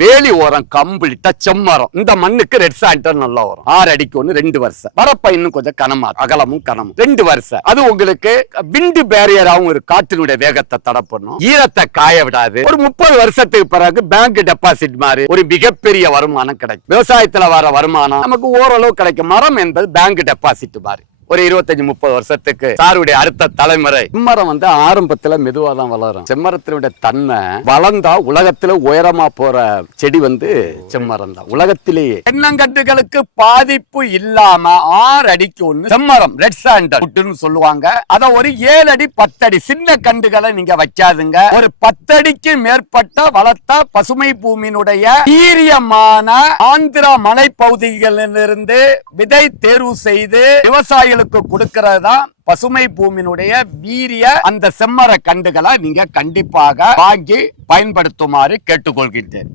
வேலி ஓரம் கம்ப்ளீட்டா செம்மரம் இந்த மண்ணுக்கு ரெட் சாண்டர் நல்லா வரும். ஆறு அடிக்கு ஒண்ணு ரெண்டு வருஷம் வரப்ப இன்னும் கொஞ்சம் கனமா அகலமும் கனமும். ரெண்டு வருஷம் அது உங்களுக்கு விண்டு பேரியராகவும் ஒரு காற்றினுடைய வேகத்தை தடை பண்ணும் ஈரத்தை காய விடாது. ஒரு முப்பது வருஷத்துக்கு பிறகு பேங்க் டெபாசிட் மாதிரி ஒரு மிகப்பெரிய வருமானம் கிடைக்கும். விவசாயத்துல வர வருமானம் நமக்கு ஓரளவு கிடைக்கும். மரம் என்பது பேங்க் டெபாசிட் மாதிரி. ஒரு இருபத்தஞ்சு முப்பது வருஷத்துக்கு சாருடைய அடுத்த தலைமுறை. செம்மரம் வந்து ஆரம்பத்துல மெதுவா தான் வளரும். செம்மரத்தினுடைய தன்மை வளர்ந்தா உலகத்துல உயரமா போற செடி வந்து செம்மரம் தான். உலகத்திலேயே. தென்னங்கட்டுகளுக்கு பாதிப்பு இல்லாம ஆறு அடிக்கு ஒண்ணு செம்மரம் ரெட் சாண்டர் சொல்லுவாங்க. அத ஒரு ஏழு அடி பத்தடி சின்ன கண்டுகளை நீங்க வைக்காதுங்க. ஒரு பத்தடிக்கு மேற்பட்ட வளர்த்த பசுமை பூமியினுடைய வீரியமான ஆந்திரா மலைப்பகுதிகளிலிருந்து விதை தேர்வு செய்து விவசாயிகளுக்கு கொடுக்கிறது தான் பசுமை பூமியினுடைய வீரிய அந்த செம்மர கண்டுகளை நீங்க கண்டிப்பாக வாங்கி பயன்படுத்துமாறு கேட்டுக்கொள்கின்றேன்.